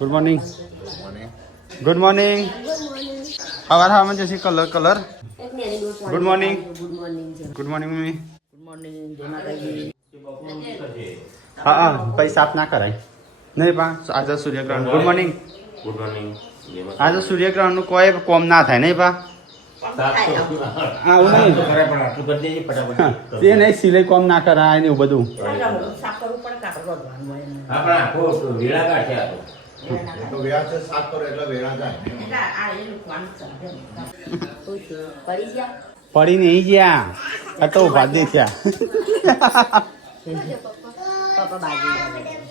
Good morning. Good morning. હવાર હવામાં જશે colour colour. Good morning. Good morning mummy. હા હા પછી સાફ ના કરાય નહીં પા આજે સૂર્યગ્રહણ. Good morning. Good morning. આજે સૂર્યગ્રહણનું કોઈ કોમ ના થાય નહીં પા. આવું નહીં તે નહીં સિલાઈ કોમ ના કરાય ને એવું બધું. પડી નહીં ગયા આ તો ઉભા દે થયા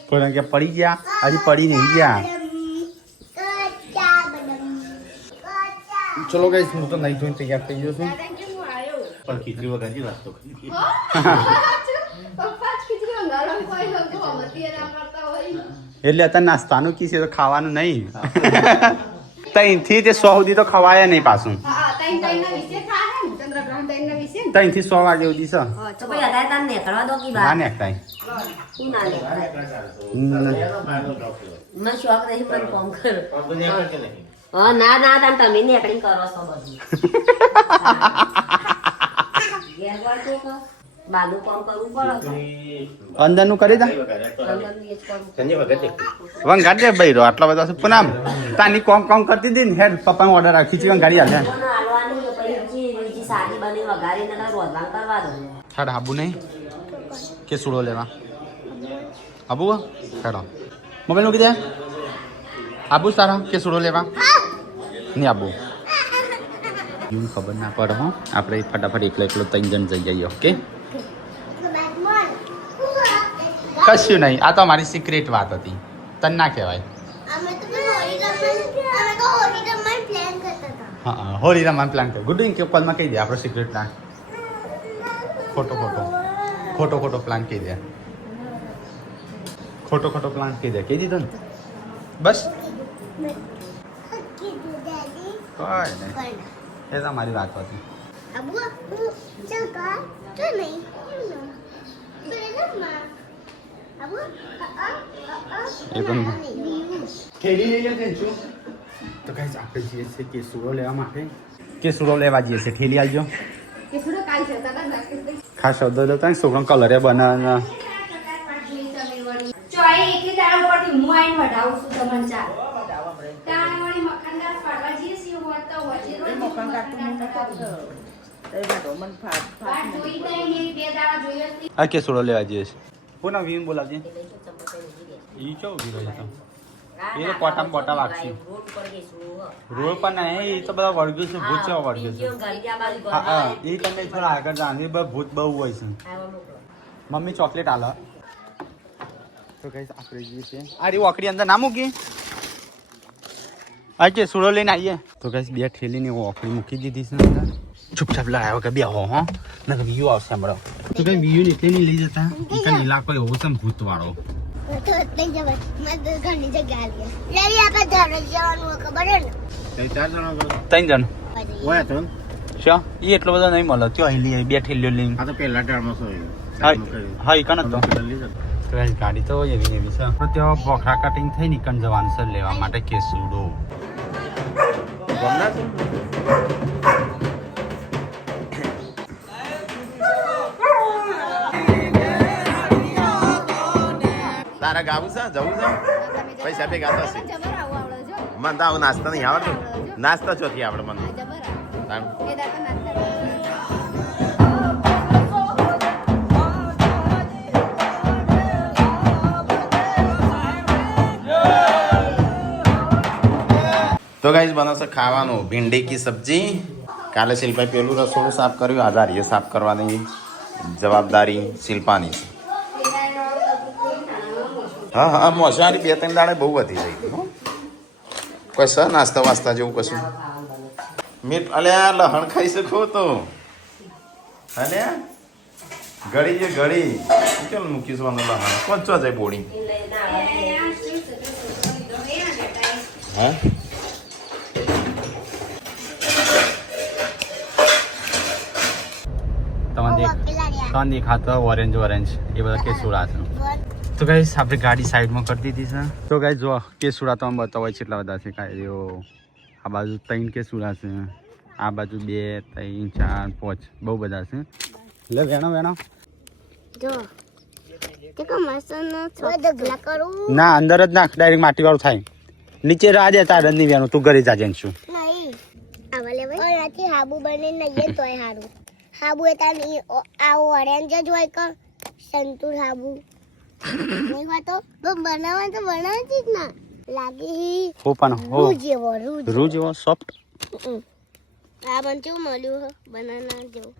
પણ કે પડી ગયા હજી પડી નહીં ગયા. ચલો ગાઈસ હું તો નહીં ધોઈને તૈયાર થઈ ગયો છું. પણ ખીચડી વગાડી નાસ્તો કરી. એટલે અત્યારે નાસ્તાનું કી છે તો ખાવાનું નહીં. તઈથી તે 100 સુધી તો ખવાય નહીં પાછું. તઈથી 100 વાગે સુધી છે. ના નેકતાય. ના તમે નીકળી કરો છો બધું બાનું કામ કરવું પડે. અંદરનું કરી દે વંગાડ દે બૈરો આટલા બધા પૂનમ તાની કોમ કોમ કરતી હતી ને હેડ પપ્પાને ઓર્ડર આ ખીચડી વંગાડી આલે. સાદી બની વઘારીને રોધવાન કરવા દો. છાડ આબુ નહીં કે સુડો લેવા આબુ હેડો મોબાઈલ મૂકી દે. આબુ તારા કે સુડો લેવા નહીં આબુ એવું ખબર ના પડે હો. આપણે ફટાફટ એકલો 3 જણ જઈ જઈએ. ઓકે કશું નહીં આ તો અમારી સિક્રેટ વાત હતી તને ના કહેવાય. હા હોળી રમવાનું પ્લાન કર. ગુડ કે કોલમાં કહી દે આપણો સિક્રેટ પ્લાન. ખોટો પ્લાન કહી દે. ખોટો પ્લાન કહી દે. કહી દીધો ને બસ કોઈ નહીં. એ તો અમારી વાત હતી. એ પણ ઠેલી લઈ લેજે છું. તો ગાઈસ આપણે જઈએ છીએ કેસુડો લેવા માટે. કેસુડો લેવા જઈએ છીએ. ઠેલી આવજો. ખાસ શબ્દો લેતા છોકરો કલરે બનાવે. આ કેસુડો લેવા જઈએ છીએ. કોના વીમ બોલાવજે. ઈ ચો ઉભી રહી છે એ કોટામ બોટા વાગશે. રોડ પર નહીં એ તો બધા વળગ્યું છે. ભૂત છે વળગ્યું છે. હા એ તમે થોડા આગળ જાણ ભૂત બહુ હોય છે. મમ્મી ચોકલેટ આલો. તો કઈ આપણે જઈએ છીએ. આ રી ઓકડી અંદર ના મૂકી. આ કે સુડો લઈને આવીએ. તો કઈ બે ઠેલીની ઓકડી મૂકી દીધી છે અંદર. ચૂપચાપ લડાયો કે બે હો હો ના કે વ્યૂ આવશે હમણાં. તો કઈ વ્યૂ ને એટલે નહીં લઈ જતા. એક ઇલાકો એવો છે ભૂત વાળો. ઘણી જગ્યા ખબર હે ને 3 જણ શું એ એટલો બધો નહીં મળે. ત્યાં હેલી બે ઠેલીઓ લઈને હા એ કન તો ગાડી તો એવી છે. ત્યાં બોખરા કટિંગ થઈ નીકળ જવાનું છે લેવા માટે કેસુડો. તારા ગાવું છે જવું છે પૈસા ભેગા થશે. મને તો આવું નાસ્તા નહીં આવડતું. નાસ્તા ચોથી આવડે મને. તો ગાઈસ બનાવશે ખાવાનું ભીંડી કી સબ્જી. કાલે શિલ્પાએ પેલું રસોડું સાફ કર્યું. આધાર એ સાફ કરવાની જવાબદારી શિલ્પાની છે. હા મોસારી 2-3 દાડે બહુ વધી ગઈ. કોઈ સર નાસ્તા વાસ્તા જેવું કશું મીઠ અલ્યા લહણ ખાઈ શકો તો અલ્યા ઘડી જે ઘડી કેમ મૂકીશું લહણ કોચો જાય બોડી. હા તમને દેખાતો ઓરેન્જ એ બધા કેસુડા છે. તો ગાઈસ આપણે ગાડી સાઈડમાં કરી દીધી છે. તો ગાઈસ જો કેસુડા તો આમ બતાવો કેટલા બધા છે. કાંઈ આ બાજુ 3 કેસુડા છે, આ બાજુ 2 3 4 5 બહુ બધા છે. લે વેણો જો તે કો મસનો ઢગલા કરું ના અંદર જ નાખ, ડાયરેક્ટ માટી વાળું થાય. નીચે રાહ દે તાર ની વેણો, તું ઘરે જાજે છું. નહીં આવલે ભાઈ ઓરાથી હાબુ બને નહીં તોય હારું. હાબુ એ તાની આ ઓરેન્જ જ હોય કે સંતુર હાબુ નહીં હોય તો બનાવવા તો બનાવતી જ ના લાગી હો પણ હો રૂ જેવો સોફ્ટ. આ મને કેવું મળ્યું હો બનાના જેવું.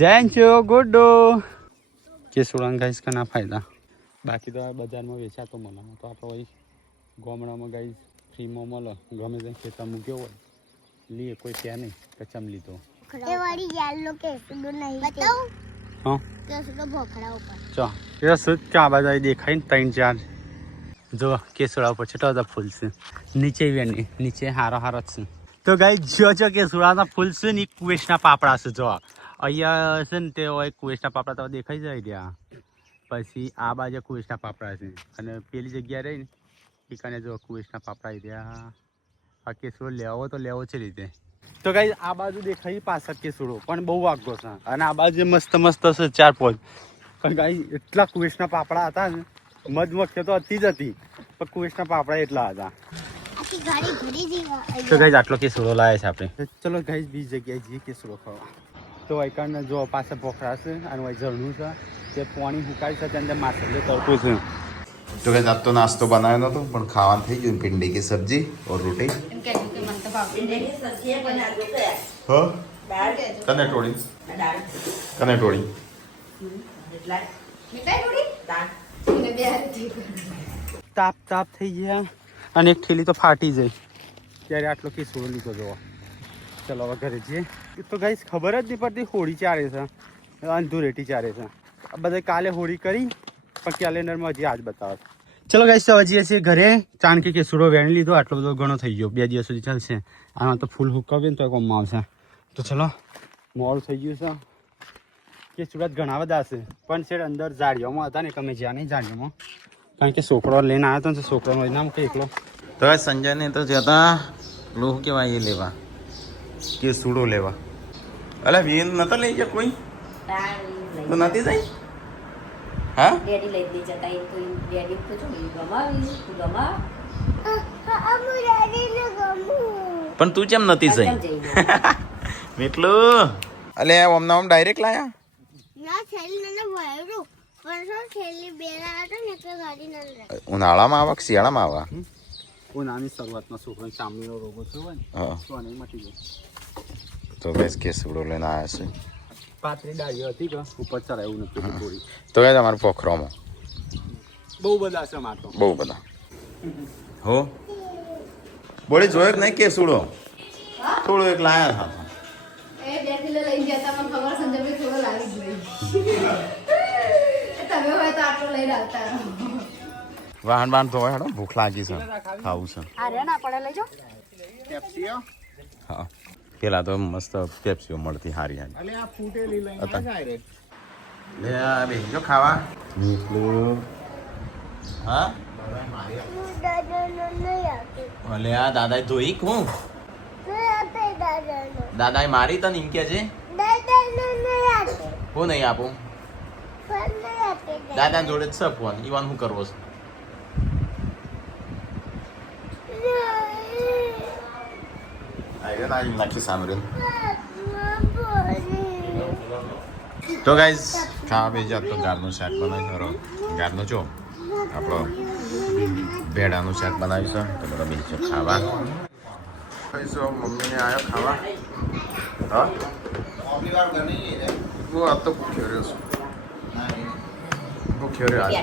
જૈન છો ગુડ્ડો કેસુડા ગાઈસ કના ફાયદા. બાકી તો આ બજારમાં વેચાતો મળે તો આપણે વળી ગામડામાં ગાઈસ ફ્રીમાં મળે. ગમે તે ખેતર મૂક્યો હોય લીએ કોઈ ત્યાં નહીં કચમ લીધો. એ વાળી યાલો કેસુડો નહીં બતાવું હા કેસુડો ભોખડા ઉપર ચા એ સુત ચા બાજુ દેખાય ને 3 4 જો કેસુડા ઉપર છેટા બધા ફૂલ છે. નીચે વેણી નીચે હારો જ છે. તો ગાઈસ જો કેસુડાના ફૂલ છે ને કુવેશના પાપડા છે. જો અહીંયા છે ને તે કુવેશના પાપડા તો દેખાઈ જાય રહ્યા. પછી આ બાજુ કુવેશના પાપડા છે અને પેલી જગ્યા રહી ને એ કને જો કુવેશના પાપડા રહ્યા. આ કેસુડો લેવો તો લેવો છે રીતે. તો ગાઈસ આ બાજુ દેખાય પાછળ કેસુડો પણ બહુ વાગો છે અને આ બાજુ મસ્ત મસ્ત છે 4 5. પણ ગાઈસ એટલા કુવેશના પાપડા હતા ને મધમક્ખી તો હતી જ હતી પણ કુવેશના પાપડા એટલા હતા. આખી ગાડી ભરી દીવા. તો ગાઈસ આટલો કેસુડો લાવ્યા છે આપણે. ચલો ગાઈસ બીજી જગ્યાએ જઈએ કેસુડો ખાવા. તો આઈકન જો પાછળ પોખરા છે અને અહીં ઝરણું છે તે પાણી હુકાય છે ત્યાં અંદર માછલી તરતું છે. તો કઈ આજ તો નાસ્તો બનાવ્યો નતો પણ ખાવાનું થઈ ગયું. ભીંડી की सब्जी और रोटी. हाँ कने टोड़ी તાપ થઈ ગયા અને એક થેલી તો ફાટી જાય ત્યારે આટલો કેસુડો લીધો જોવા. ચલો હવે ઘરે જઈએ. તો ગાઈસ ખબર જ નહીં પડતી હોળી ચારે છે અંધુરેટી ચારે છે. બધા કાલે હોળી કરી પણ કેલેન્ડરમાં હજી આજ બતાવે. ચલો ગાઈસ તો હજી છે ઘરે. ચાણકી કેસુડો વેણી લીધો. આટલો બધો ઘણો થઈ ગયો. 2 દિવસ સુધી ચાલશે. આમાં તો ફૂલ હુકાવીએ ને તો કોમમાં આવશે. તો ચલો મોડું થઈ ગયું છે. કેસુડા ઘણા બધા છે પણ છે અંદર ઝાડીઓમાં હતા ને તમે જ્યાં નહીં ઝાડીઓમાં કારણ કે છોકરો લઈને આવ્યો હતો ને છોકરાનો નામ કે એકલો. તો સંજય ને તો જતા લોહ કેવાય એ લેવા કેસુડો લેવા. અલા વીન નતો લઈ ગયા કોઈ તો નથી જાય. હા ડેડી લઈ દે જતા એ તો ડેડી તો જો ગમાવી તું ગમા અમુ દાદી ને ગમુ પણ તું કેમ નથી જઈ મીઠલું? અલે ઓમના ઓમ ડાયરેક્ટ લાયા ના થેલી ને વાયરો પણ સો થેલી બેરા હતો ને એટલે ગાડી ન લે. ઉનાળામાં આવા કે શિયાળામાં આવા? ઉનાળાની શરૂઆતમાં છોકરાને ચામડીનો રોગો થયો હોય ને હા તો આને મટી જાય. તો બસ કેસુડો લઈને આવ્યા છે. પાતળી ડાળીઓ હતી કે ઉપર ચડાયું નથી થોડી. તો એ તમારા પોખરોમાં બહુ બધા છે માર તો બહુ બધા હો બોલે જોયો કે નહીં કેસુડો? થોડો એક લાયા હતા. એ 2 કિલો લઈ જતા મને ખબર સંજયભાઈ થોડો લાવી જ નહીં. તમે હોય તો આટલો લઈ આવતા રહો. વાહન બાન ધોવાય હેડો ભૂખ લાગી છે ખાવું છે. આ રે ના પડે લઈ જાઓ. પેપ્સીઓ હા પેલા તો મસ્ત પેપ્સીઓ મળતી હારી હારી. અલે આ ફૂટેલી લઈને જાય લે આ બેજો ખાવા મીઠું. હા દાદા નો નહીં આપે અલે આ દાદાએ ધોઈ હું નહીં આપે દાદા નો દાદાએ મારી તને એમ કે છે દાદા નો નહીં આપે હું નહીં આપું. ફોન નહીં આપે દાદા જોડે જ છે ફોન ઈવાન હું કરવો છે. તો ગાઈઝ ખાવા બેજા તો ગારનું શાક બનાવ્યું. ગારનું જો આપણો ભેડાનું શાક બનાવ્યું છે તો બધા બેસો ખાવા. કહીશું મમ્મીને આવ્યો ખાવા. હા હું આ તો ભૂખ્યો રહ્યો છું. ભૂખ્યો રહ્યો આજે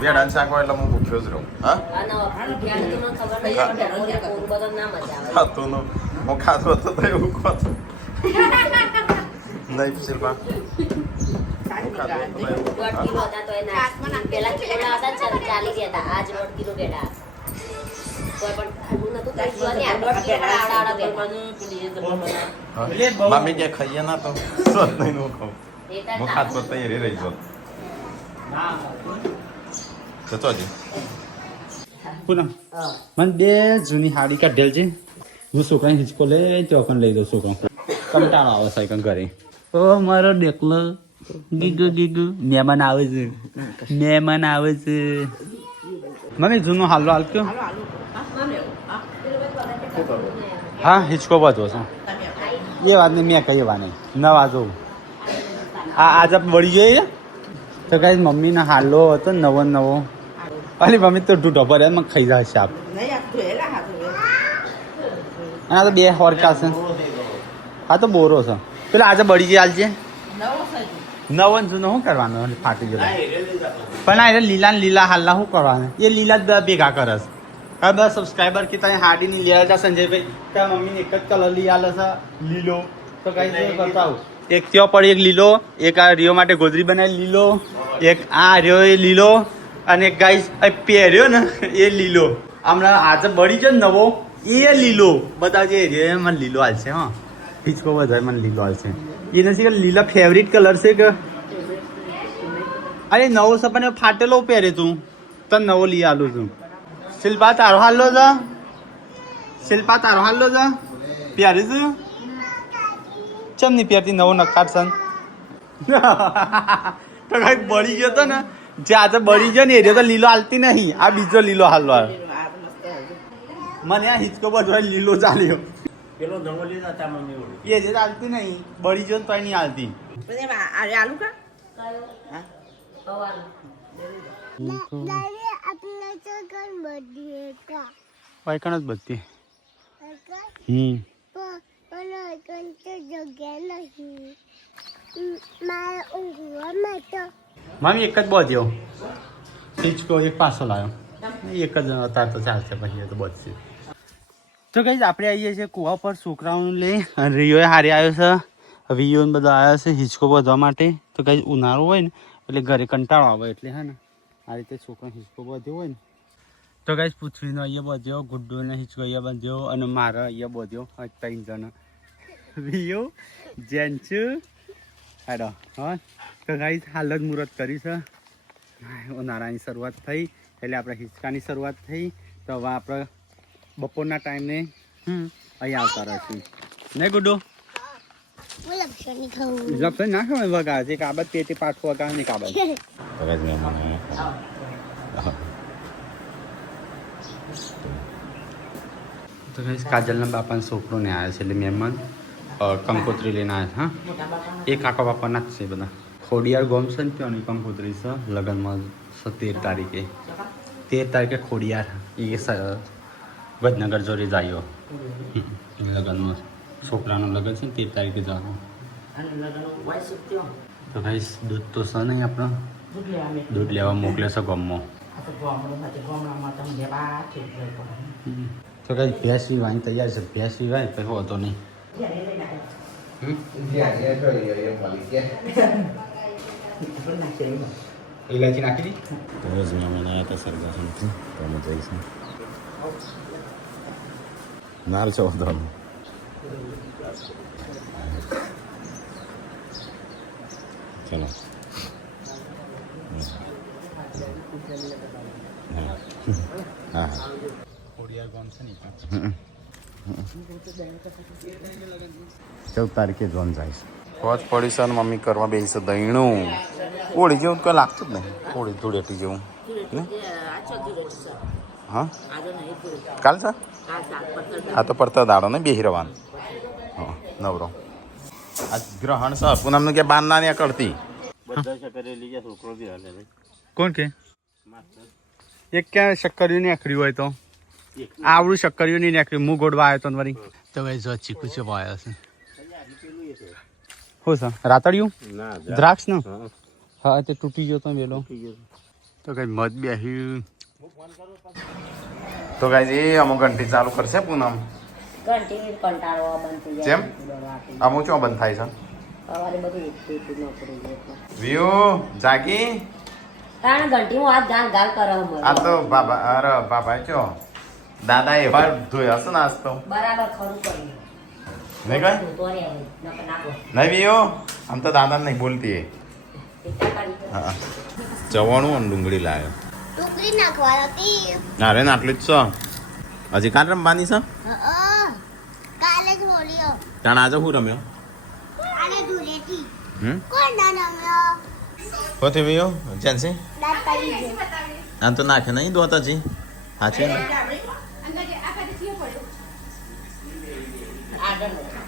ભેડાનું શાક હોય એટલે હું ભૂખ્યો જ રહું. હા ખાતો નો હું ખાતો હતો તો એવું ખાતો નહીં શિલ્પા હું ખાતો હતો તો એવું પેલા કિલો હતા 40 હતા આજ 1.5 કિલો બેટા કોઈ પણ ખાધું નતું કઈ જોવાની 1.5 કિલો આડા મમ્મી કે ખાઈએ ના તો સ્વત નહીં નું ખાઉં હું ખાતો તૈયારી રહી જો જતો હજી પૂનમ મને બે જૂની હાડી કાઢેલ છે હું છોકરાને હિંચકો લઈ તો પણ લઈ દઉં છોકરો કંટાળો આવે સાયકલ ઘરે ઓ મારો ડેકલો ગીગુ ગીગુ મહેમાન આવે છે મમ્મી જૂનો હાલો હાલ કયો હા હિંચકો બધો છે એ વાત નહીં મેં કહી વાત નહીં નવા જોઉં આજે વળી જોઈએ તો કઈ મમ્મીનો હાલો હતો નવો અલી મમ્મી તો ઢૂંઢો પર એમ ખાઈ જાય શાક અને આ તો બે હોરકા છે આ તો બોરો છે પેલા આજે બળી જાય છે નવો જૂનો શું કરવાનો ફાટી ગયો પણ આ લીલા હાલના શું કરવાના એ લીલા જ બધા ભેગા કરે છે હવે બધા સબસ્ક્રાઈબર કે ત્યાં હાડી ની લેવા હતા સંજયભાઈ ત્યાં મમ્મીને એક જ કલર લઈ આલે છે લીલો તો કઈ બતાવું એક ત્યાં પડી એક લીલો એક આ રિયો માટે ગોદરી બનાવી લીલો એક આ રિયો એ લીલો અને એક ગાઈસ પહેર્યો ને એ લીલો હમણાં આજે બળી ગયો નવો એ લીલો બધા જે મને લીલો હાલશે હા હિંચકો વધારે મને લીલો હાલશે એ નથી કે લીલા ફેવરિટ કલર છે કે અરે નવો સપને ફાટેલો પહેરે તું તને નવો લઈ આલું છું શિલ્પા તારો હાલો છે પહેરી છું ચમ નહીં પહેરતી નવો નકાર સન તો કઈ બળી ગયો તો ને જે આજે બળી ગયો ને એ તો લીલો હાલતી નહીં આ બીજો લીલો હાલવા મને આ હિંચકો બધો લીલો ચાલ્યો પેલો નવો લીલો એ જે હાલતી નહીં બળી ગયો તો નહીં હાલતી આલુ કા વાયકણ જ બધી મમ્મી એક જ બધ્યો હિંચકો એક પાછો લાવ્યો એક જ અત્યારે તો ચાલશે પછી તો બધશે તો કઈ આપણે આવીએ છીએ કુવા પર છોકરાઓને લઈ અને રિયો હારે આવ્યો છે વિયો બધો આવ્યો છે હિંચકો બધવા માટે તો કઈ ઉનાળો હોય ને એટલે ઘરે કંટાળો આવે એટલે હે ને આ રીતે છોકરા હિંચકો બધ્યો હોય ને તો કઈ પૃથ્વીનો અહીંયા બધ્યો ગુડ્ડુને હિંચકો અહીંયા બધ્યો અને મારા અહીંયા બધ્યો 3 જણા વિયો જેન્ચુ હેડો હા તો કઈ હાલ જ મુહૂર્ત કરી છે ઉનાળાની શરૂઆત થઈ એટલે આપણે હિંચકાની શરૂઆત થઈ તો હવે આપણે બપોરના ટાઈમે અહીંયા આવતા રહીશું નહીં ગુડ્ડુ લપસણ ના ખવાય વગા છે કાબત પેટે પાછું વગા નહીં કાબત તો કઈ કાજલના બાપાના છોકરો ને આવ્યા છે એટલે મહેમાન કંકોત્રી લઈને આવ્યા હા એ કાકા બાપાના જ છે બધા ખોડિયાર ગોમ છે ને ત્યાંની કંકોત્રી છે લગ્નમાં 13 તારીખે 13 તારીખે ખોડિયાર એ વડનગર જોડે જાય લગ્નમાં છોકરાનું લગ્ન છે ને 13 તારીખે જવાનું તો ભાઈ દૂધ તો છે નહીં આપણે દૂધ લેવા મોકલે છે ગામમાં તો કઈ ભેંસ વીવાની તૈયાર છે ભેંસ વીવાય પછી હોતો નહીં ઇલાયચી નાખી દી રોજ મહેમાન આવ્યા હતા સરગાસનથી તો અમે જઈશું નાલ છો તો ચલો હા ખોડિયાર ગામ છે ને 14 તારીખે જોન જાય કોચ પડી છે મમ્મી કરવા બેસી છે દહીણું હોળી જેવું કંઈ લાગતું જ નહીં હોળી ધૂળેટી જેવું હા કાલ છે હા તો પડતા દાડો ને બેહી રહેવાનું હા નવરો આ ગ્રહણ છે પૂનમને કે બાર ના કરતી કોણ કે એક ક્યાં શક્કરીઓ ની આખરી હોય તો આવડું શક્કરીઓ ની આખરી મું ગોડવા આવ્યો તો વળી તો ભાઈ જો ચીકુ છે આવ્યો છે હો સર રાતડિયું દ્રાક્ષ ને હા તે તૂટી ગયો તો વેલો તો કઈ મત બેહ્યું તો ગાઈસ એ અમુક ઘંટી ચાલુ કરશે પૂનમ ઘંટી કંટાળો બંધ થઈ જેમ અમુક ચો બંધ થાય છે સવારે બધું નોકરી વ્યૂ જાગી કારણ ઘંટી હું હાથ ગાલ ગાલ કરો આ તો બાબા અરે બાબા ચો દાદા એવા ધોયા હશે ને આજ તો બરાબર ખરું કર્યું નહીં કઈ તો રે નકર નાખો નહીં વ્યૂ આમ તો દાદા નહીં બોલતી હા ચવાણું અને ડુંગળી લાવ્યો ટુકડી નાખવાની હતી. અરે ને આટલું જ છો હજી કાલ રમવાની છે કાલે જ હોલીઓ. તાણ આજે હું રમ્યો અને ધૂળેટી. હમ કોણ ના રમ્યો? હોતી વયો જેન્સી દાંત પડી ગયો. આમ તો નાખે નહીં દોત હજી હા છે ને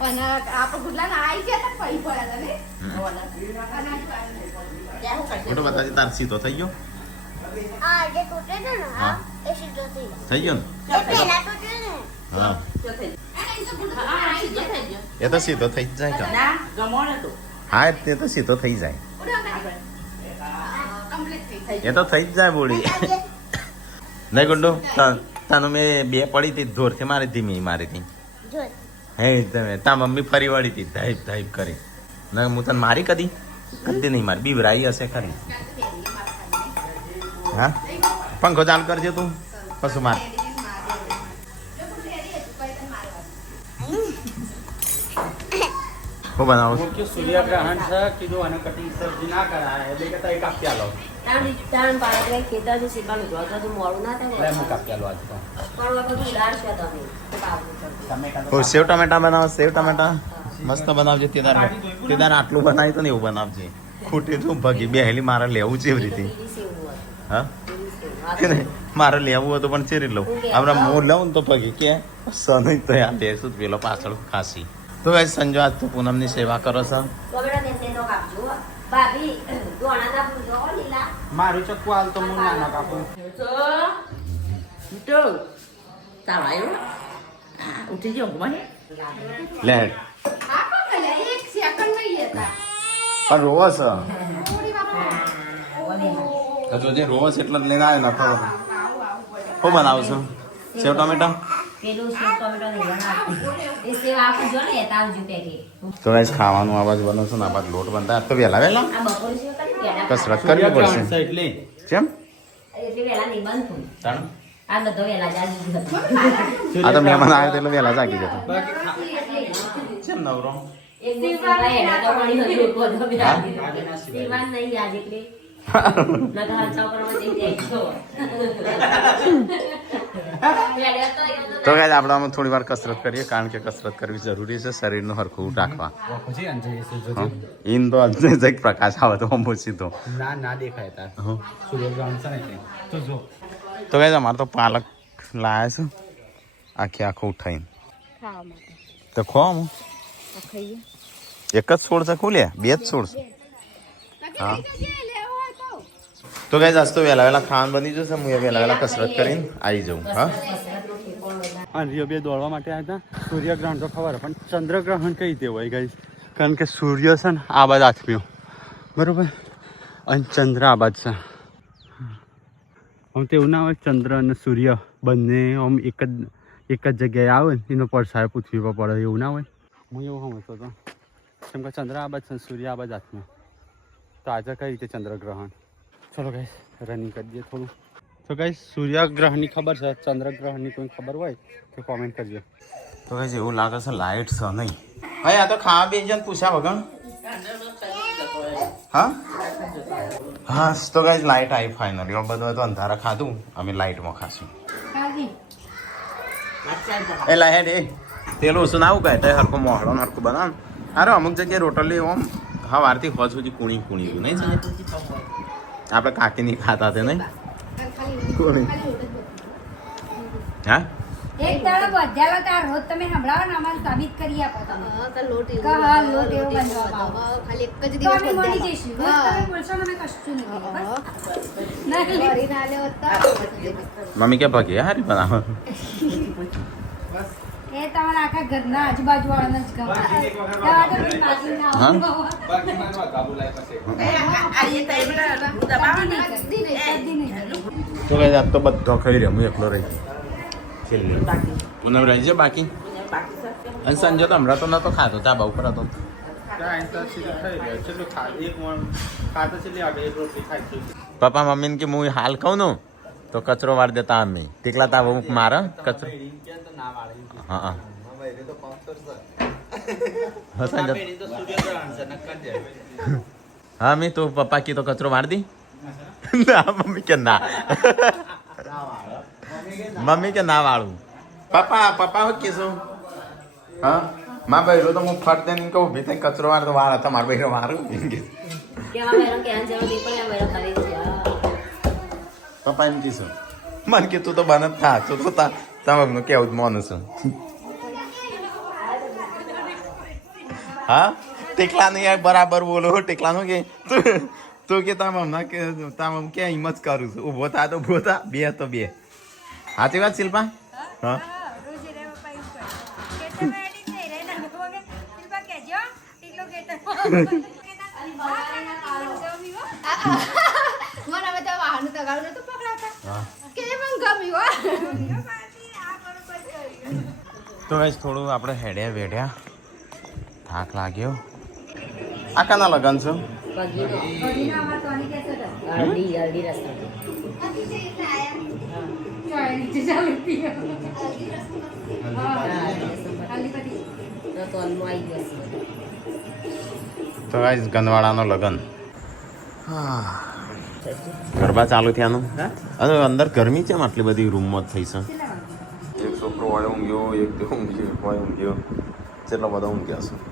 અને આપણે ગુડલાના આઈ ગયા તા પઈ પડ્યા હતા ને ફોટો બતાવી તાર સીધો થઈ ગયો આ જે તૂટે છે ને હા. એ સીધો થઈ ગયો. થઈ ગયો ને એ પહેલા તૂટ્યો ને. હા એ તો સીધો થઈ જ જાય કે હા તે તો સીધો થઈ જાય એ તો થઈ જ જાય બોડી આજે નહીં ગુંડો તને મેં બે પડી હતી જોરથી મારી ધીમી મારી હતી જો હે તમે તા મમ્મી ફરી વળી હતી ધાઈપ ધાઈપ કરી ના હું તને મારી કદી કદી નહીં મારી બીવરાઈ હશે ખરી હા પંખો ચાલુ કરજે તું પશુ માર હું બનાવું છું? કે સૂર્યગ્રહણ છે કીધું અને કટિંગ સબ્જી ના કરાય એટલે કે તઈ કાપ્યા લો તાણ પાડે ખેતરથી સીવાનું જોતો તો મોડું ના થાય એટલે હું કાપ્યા લો આજ તો પણ વખત ઉડાડશો તમે તો કાપવું પડશે. ટમેટા ઓ સેવ ટમેટા બનાવો સેવ ટમેટા મસ્ત બનાવજે તે દાર આટલું બનાવી તો ને એવું બનાવજે ખૂટી તું ભગી બેહેલી મારે લેવું છે એવી રીતે લીલી સેવ હોય. હા લીલી સેવ. હા, મારે લેવું હતું પણ ચેરી લઉં હમણાં હું લઉં ને તો ભગી કે સનઈ તો યાર લેશું પેલો પાછળ ખાસી તો ભાઈ સંજો આજ તો પૂનમની સેવા કરો છો ટોમેટો તેમને તો કાપજો હો. ભાભી દોણાના ભૂલજો હો લીલા. મારું ચક્કુ હાલ તો હું નાના કાપું લે આ પણ એક સેકન્ડ નહીં લેતા પણ રોવો છે થોડી વાર તો જે રોવો છે એટલે જ લઈને આવ્યો નતો શું બનાવું છું સેવ ટમેટા પેલું સેવ ટોમેટો નહીં બનાવતું. એ સેવ આપજો ને લેતા આવજો પેકેટ. તો ગાઈસ ખાવાનું આવાજ બનો છે ને આ બાદ લોટ બનતા તો વહેલા વહેલા આ બપોરે સેવ કરી પેડા કસરત કરવી પડશે સૂર્યગ્રહણ છે એટલે કેમ એટલે વેલા નહીં બનતું. તાણ આ બધો વેલા જાગી ગયો હતો. આ તો મહેમાન આવે એટલે વહેલા જાગી જતો બાકી કેમ નવરો એક દિવસ સિવાય એને તો ઘણી બધી ઉપર તો બી હા? આવી. સિવાય નહીં આજ એટલે નકર હાલચાલ કરવા જઈ જાય તો. વેડ્યો તો એનો તો ગાઈસ આપણે આમાં થોડી વાર કસરત કરીએ કારણ કે કસરત કરવી જરૂરી છે શરીરનું હરખું રાખવા પછી અંજય છે જો હા. ઈન તો આજે જ પ્રકાશ આવે તો અમો સીધો ના ના દેખાય તાર હા. સૂર્યગ્રહણ છે ને એટલે તો જો તો ગાઈસ અમારે તો પાલક લાયા છે આખે આખું ઉઠાઈને ખાવા માટે. તો ખો આમ તો ખાઈએ. એક જ છોડ છે ખુલે બે જ છોડ છે હા લેવો હોય તો તો ગાઈસ આજ તો વહેલા વહેલા ખાવાનું બની જશે હું એ વહેલા વહેલા કસરત કરીને આવી જાઉં હા આ રિયો બે દોડવા માટે આવ્યા હતા સૂર્યગ્રહણ તો ખબર પણ ચંદ્રગ્રહણ કઈ રીતે હોય ગાઈસ કારણ કે સૂર્ય છે ને આ બાજુ આથમ્યો બરોબર અને ચંદ્ર આ બાજુ છે આમ તો એવું ના હોય ચંદ્ર અને સૂર્ય બંને આમ એક જ જગ્યાએ આવે ને એનો પડછાયો પૃથ્વી પર પડે એવું ના હોય હું એવું સમજતો હતો કેમ કે ચંદ્ર આ બાજુ છે સૂર્ય આ બાજુ આથમ્યો તો આજે કઈ રીતે ચંદ્રગ્રહણ ચલો ગાઈસ રનિંગ કરી દઈએ થોડું તો ગાઈસ સૂર્યગ્રહણની ખબર છે ચંદ્રગ્રહણની કોઈ ખબર હોય તો કોમેન્ટ કરજો તો ગાઈસ એવું લાગે છે લાઈટ છે નહીં હા આ તો ખાવા બે જણ પૂછ્યા વગર હા હા તો ગાઈસ લાઈટ આવી ફાઇનલી હવે બધું તો અંધારા ખાધું અમે લાઈટમાં ખાશું એ લાઈટ એ તેલ ઓછું ના આવું કહે તો હરખું મોહળો ને હરખું બનાવ અરે અમુક જગ્યાએ રોટલી આમ સવારથી હોજ સુધી કુણી કુણી ગયું નહીં આપણે કાકી નહીં ખાતા તે નહીં હા એક દાડો બધ્યાલો તાર રોજ તમે સંભળાવો ને અમારે સાબિત કરી આપો તમે કે હા લોટ એવો બનવામાં આવે. ખાલી એક જ તો દિવસ અમે મળી જઈશું રોજ હા. તમે બોલશો ને અમે કશું નહીં કરીએ, બસ. નહીં. કરીને આલ્યો હતો મમ્મી કે ભગી હારી બનાવો એ તમારા આખા ઘરના આજુબાજુ વાળાને જ ગમે. તમારે તો પછી માગીને ખાવાનું હોય. કદી નહીં કરીએ. તો કઈ આજ તો બધો ખાઈ રહ્યો હું એકલો રહી છેલ્લી પૂનમ રહી છે બાકી અને સંજય તો હમણાં તો નતો ખાતો ધાબા ઉપર હતો પપ્પા મમ્મીને કે હું હાલ કહું ને તો કચરો વાળ દેતા અમે ટીકલા તા અમુક મારે કચરો હા હા હા સંજય હા મેં તો પપ્પા કી તો કચરો વાળ દી ના મમ્મી કે ના મમ્મી કે ના વાળું પપ્પા હું કીધું હા માં બહેરો તો હું ફટ દઈને કહું ઊભી થઈને કચરો વાળ તો વાળ હતા મારા બહેરો મારું કેવા મેરમ કે આંજરો દી પણ મેરમ કરી છે પપ્પા એમ કીધું મને કે તું તો બન જ થા તું તો તમારું કેવું જ માનું છું હા ટેકલાનું યાર બરાબર બોલો ટેકલાનું કે તું કે તમે કે હિંમત કરું છું ઊભો થા તો ઊભો થા બે તો બે સાચી વાત શિલ્પા હા મને હવે તો વાહનનું તગાડું નતું પકડાતા કે મને ગમ્યું તો ગાઈસ થોડું આપણે હેડ્યા વેડ્યા થાક લાગ્યો આ કાના લગન છે અડધી રસ્તા તો અલમો આવી ગયો તો ગાઈસ ગંદવાડાનો લગન ગરબા ચાલુ થયાનું અરે અંદર ગરમી છે આટલી બધી રૂમમાં જ થઈ છે એક છોકરો વાળો ઊંઘ્યો એક ઊંઘ્યો કોઈ ઊંઘ્યો કેટલો બધા ઊંઘ્યા છે